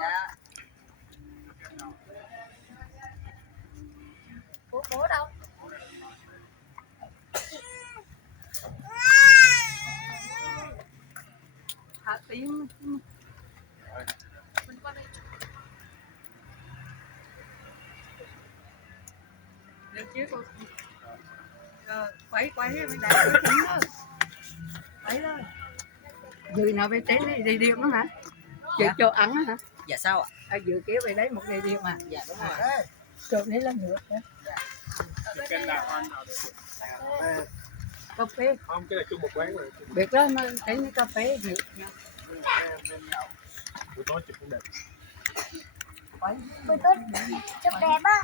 Dạ. Bố đâu? Hả tiếng mình qua đây. Được chứ cô. Quay quay mình đại cái chính đó. Quay đó. Dư nào về té đi điệu nữa hả? Dự dạ. Cho ăn hả? Dạ sao ạ? À, dự kéo về đấy một ngày điệu mà. Dạ đúng rồi. Cho đấy là nước nữa. Dạ. Cà phê. Không, cái này chung một quán rồi. Biết đó mà thấy cái cà phê được. Buổi tối chụp cũng đẹp. Buổi tối chụp đẹp á.